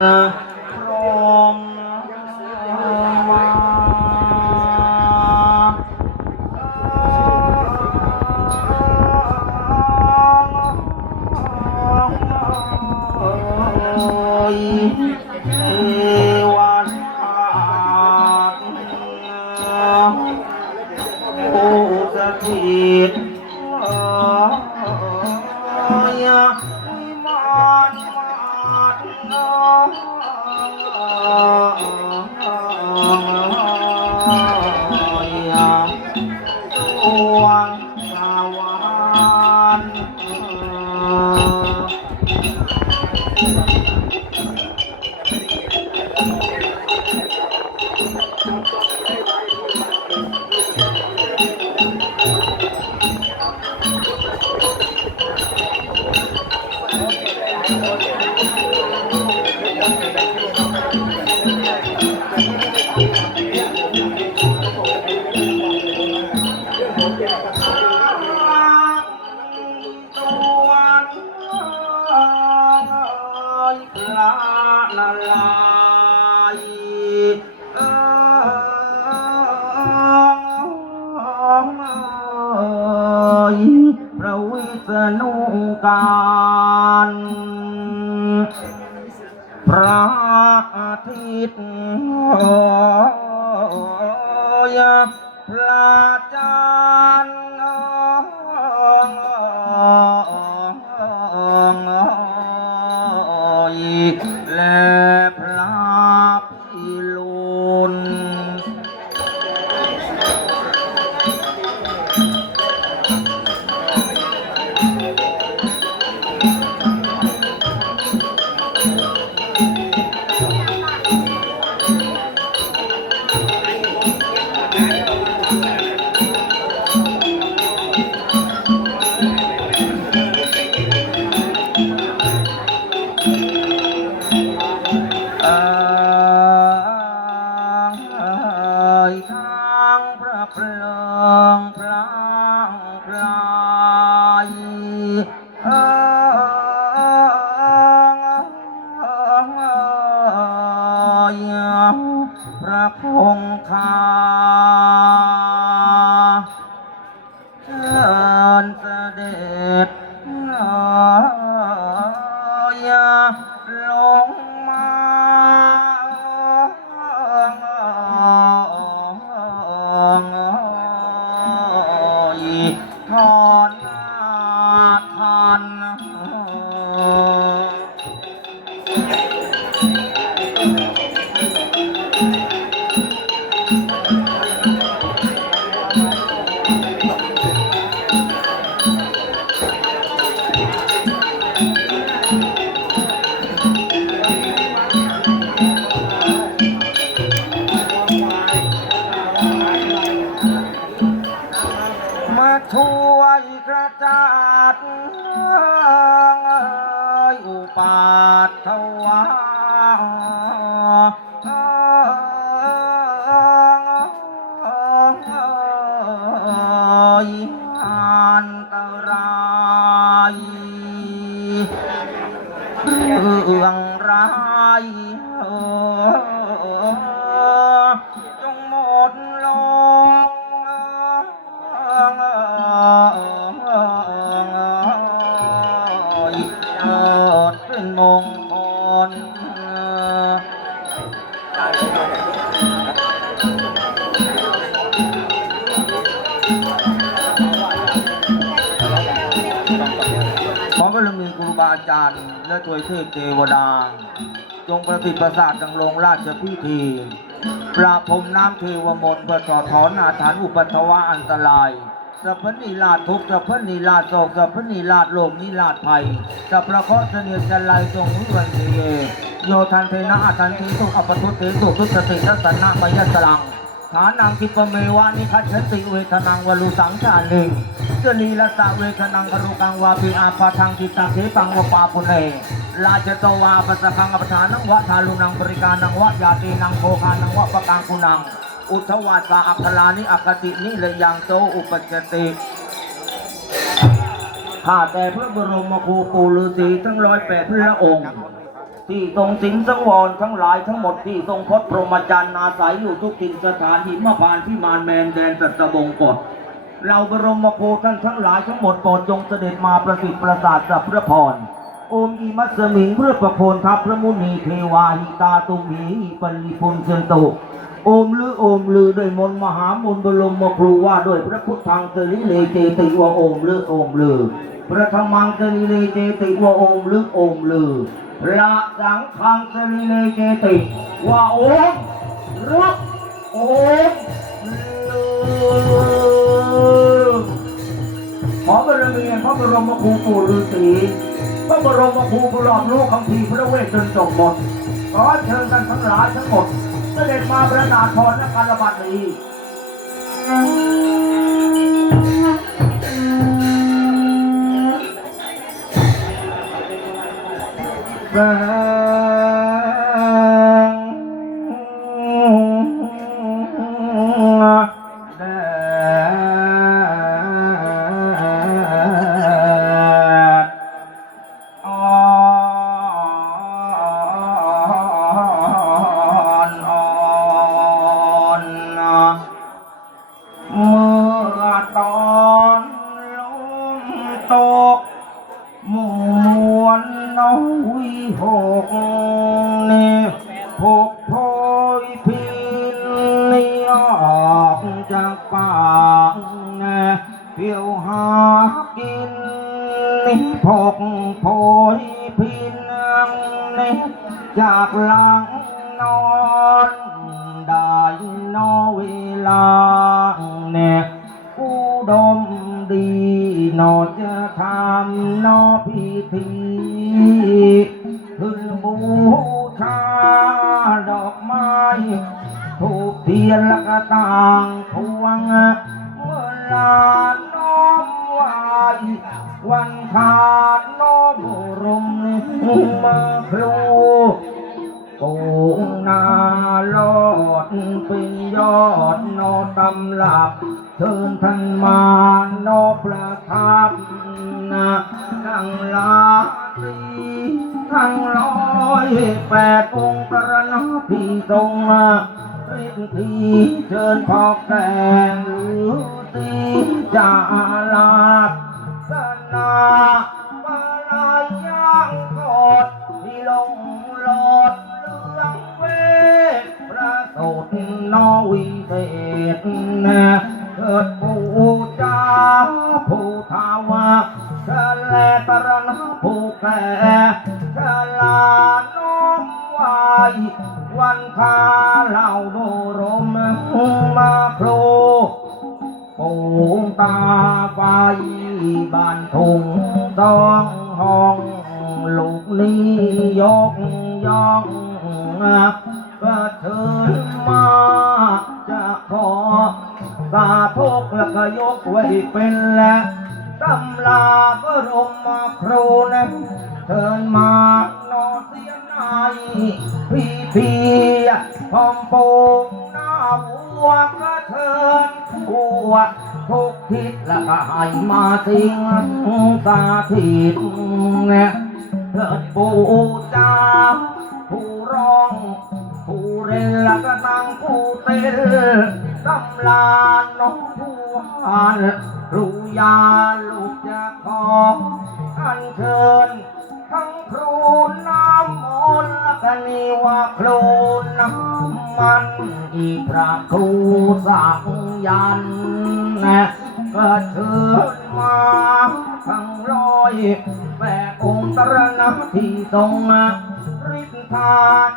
พร พระวิษณุการ พระอาทิตย์พระจัน ลิงพระ ปาท เทพเทวดา จงประสิทธิ์ประสาทดังลงราชพิธีประพรมน้ำเทวมนต์เพื่อถอดถอนอาถรรพ์อุปัตถวะอันตรายสัพพนิราชทุกสัพพนิราชโศกสัพพนิราชโลกนิราชภัยสัพพะเคราะห์เสนียดจันไรจงวิวันเทเยโยทันเทนะอาทันทีสุขอปทุตเทสุทุสติทัสสนะมยสลัง ฐานังคิปเมวะนิทัชติเวทนังวลุสังชาลิงเจลีลสะเวทนังกรุกังวาปิอาปาทังจิตตังเทปังวปาปุเนราชตวาปัสสะคังอปทานังวะทาลุนังบริการนังวะยาตีนังโภคานังวะปะกังกุนัง อุทธวาสาอัคลานิอัคตินิเลยยังโตอุปจจติข้าแต่พระบรมครูปูฤาษีทั้งร้อยแปดพระองค์ ที่ทรงสิงสังวรทั้งหลายทั้งหมดที่ทรงพจน์พรหมจรรย์อาศัยอยู่ทุกถิ่นสถานหิมพานที่มารแมนแดนสัตบงกฎเราบรมโพท่านทั้งหลายทั้งหมดโปรดจงเสด็จมาประสิทธิ์ประสาทกับพระพรโอมอีมัสมิงเพื่อประโคนทัพพระมุนีเทวาหิตาตุมีหิปริพุนเซนโตโอมลือโอมลือด้วยมนมหามนบรมครูว่าด้วยพระพุทธังเตริเลเจติวะโอมลือโอมลือพระธรรมังเตริเลเจติวะโอมลือโอมลือ พระสังฆังเตริเลเจติว่าโอมลือโอมลือขอบารมีพระบรมครูปู่ฤาษีพระบรมครูผู้รอบรู้คำพีพระเวทจนจบหมดขอเชิญกันทั้งหลายทั้งหมดเสด็จมาประกาศพรและการบัตรนี้ แากินนิพกโพยพินนี่จากลัง เชิญพอแกงหรือตีจาลาสนา เหล่าโดรมมาโครปูงตาไฟบ้านทุงต้องห้องลูกนี้ยกย่องก็เชิญมาจะขอสาธุแล้วก็ยกไว้เป็นและตำลาก็รมมาครูนะเชิญมานอเสียนายพี่พี่ พร้อมปูงหน้าวัวก็เชิญหัวทุกทิศแล้วก็ให้มาสิงสาธิตเนี่ยเถิดปูจาผู้ร้องผู้เล่นแล้วก็นั่งผู้เต้นตำลานน้องผู้หานรู้ยาลูกจะขออันเชิญทั้งครูน้ำมนต์และก็นิวาครู มันอีพระครูสักยันนะก็เชิญมาทั้งร้อยแปดองค์ตรณะที่ทรงฤทธา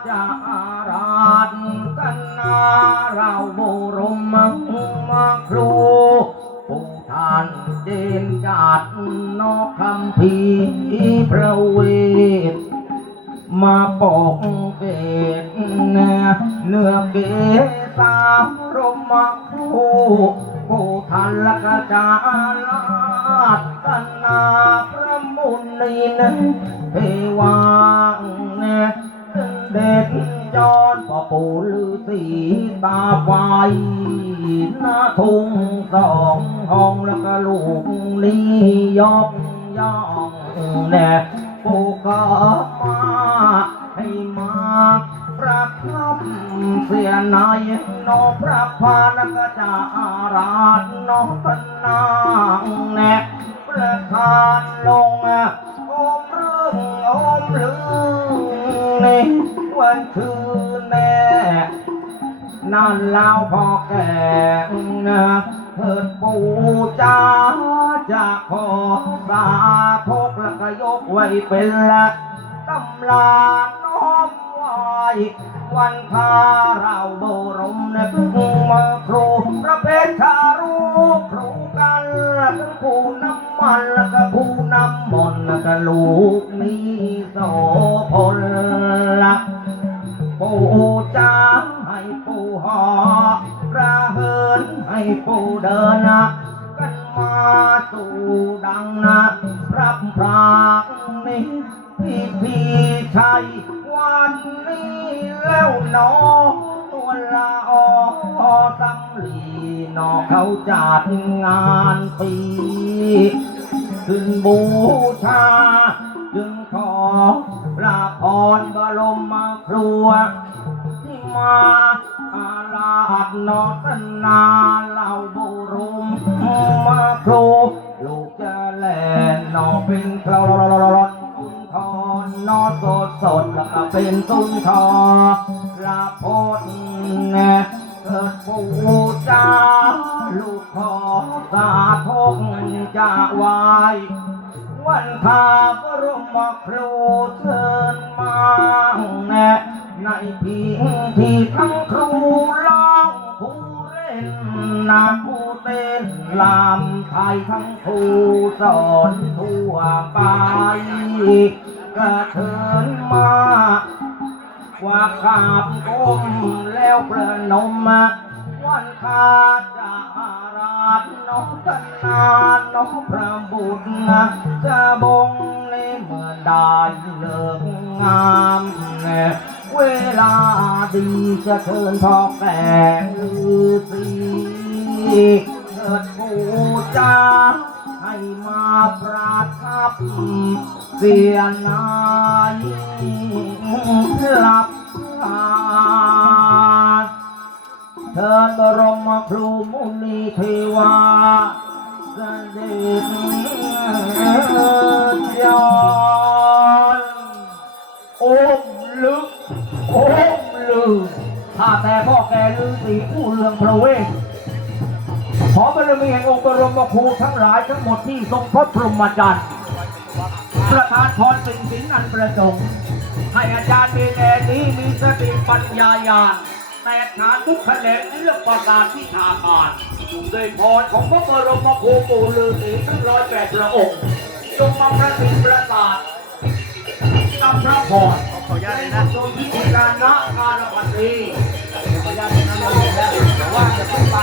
จะอาราธกันนาเราโบรมมาครูผู้ท่านเด่นจัดนอกคำพีพระเวทมาปกเกต เนื้อเกสารมคู่ผู้ทันละกจาลาดกันาพระมุนีนั้นเทวาเด็ดจอนพ่อปู่ฤาษีตาไฟหน้าทุ่งสองห้องแล้วก็ลูกนี้ยกย่องแน่ผู้ก็มาให้มา ประทับเสียนายนอพระพานกจาราธนอตนางแน่ประทานลงอมเรื่องอมลือในวันคืนแน่นั่นเล่าพอแก่นะเถิดปู่จ้าจะขอสาทกแล้วก็ยกไว้เป็นละตำลาน ววันพาเราโบรมนะพึ่งมาครูประเพชารูครูกันแล้วก็ผู้นำมันแล้วก็ผู้นำมนต์แล้วก็ลูกนี้โสพลละปู่จ้าให้ปู่หอระเหินให้ปู่เดินนะ จัดงานปีขึ้นบูชา จึงขอลาพรบรมมาครัว ที่มาอาลาดนอตนาเหล่าบุรุมมาครูลูกจะแลนนอเป็นกลอนตุนทอนนอสดสดแล้วก็เป็นตุนทอลาพนแน่เกิดปู จะไหววันทาบรมครูเชิญมาแน่ในพิธีทั้งครูร้องผู้เล่นนาผู้เต้นลามไทยทั้งผู้สอนทั่วไปกระเทินมาว่าขาบก้มแล้วประนมมาวันคาจะอาราธน้องตนานน้องพระบุตรนะจะบงในเมื่อได้เลิกงามเวลาดีจะเชิญพ่อแก่ลือสีเกิดผู้จาให้มาปราทับเสียนายหลับตา เธอบรมครูมุนีเทวาเสด็จยอนอมลึกอมลือข้าแต่พ่อแกลือสีผู้เรืองพระเวทขอบารมีแห่งองค์บรมครูทั้งหลายทั้งหมดที่ทรงพระพรหมจรรย์ประทานพรสิ่งสิงอันประสงค์ให้อาจารย์เมแลนี้มีสติปัญญาญาณ แตกฉานทุกแขนงเรื่องประการที่ทาการด้วยพรของพระบรมครูปู่ฤาษีทั้งร้อยแปดพระองค์จงมาประสิทธิ์ประสาทกับพระพรขออนุญาตเลยนะจงพิธีการณการบัดนี้ขออนุญาตนะเราแต่ว่าจะต้องไป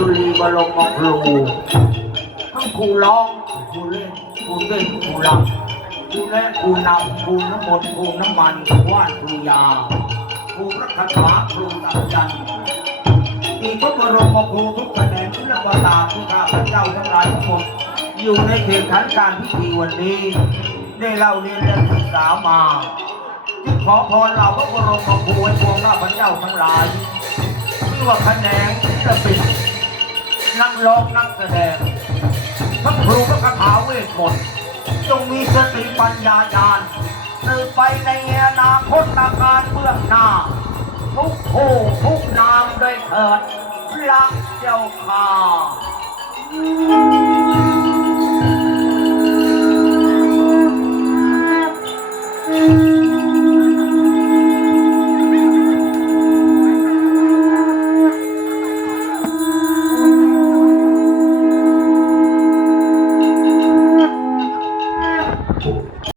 สุลีบรมครูทั้งครูร้องครูเล่นครูเต้นครูรำครูและครูนำครูน้ำมนต์ครูน้ำมันครูว่านครูยาครูระคาถาครูสัจจันทร์อีกพระบรมครูทุกแขนงทุกประสาทที่ข้าพระเจ้าทั้งหลายทั้งหมดอยู่ในเขตขันการพิธีวันนี้ ได้เล่าเรียนและศึกษามาจึงขอพรเราพระบรมครูไว้พวงหน้าพระเจ้าทั้งหลายที่ว่าคะแนนศิลปิน นั่งร้องนั่งแสดงทั้งครูทั้งคาถาเวทมนต์จงมีสติปัญญาญาณสืบไปในแอนาคตอาการเบื้องหน้า ทุกผู้ทุกนามด้วยเถิดละเจ้าค่ะ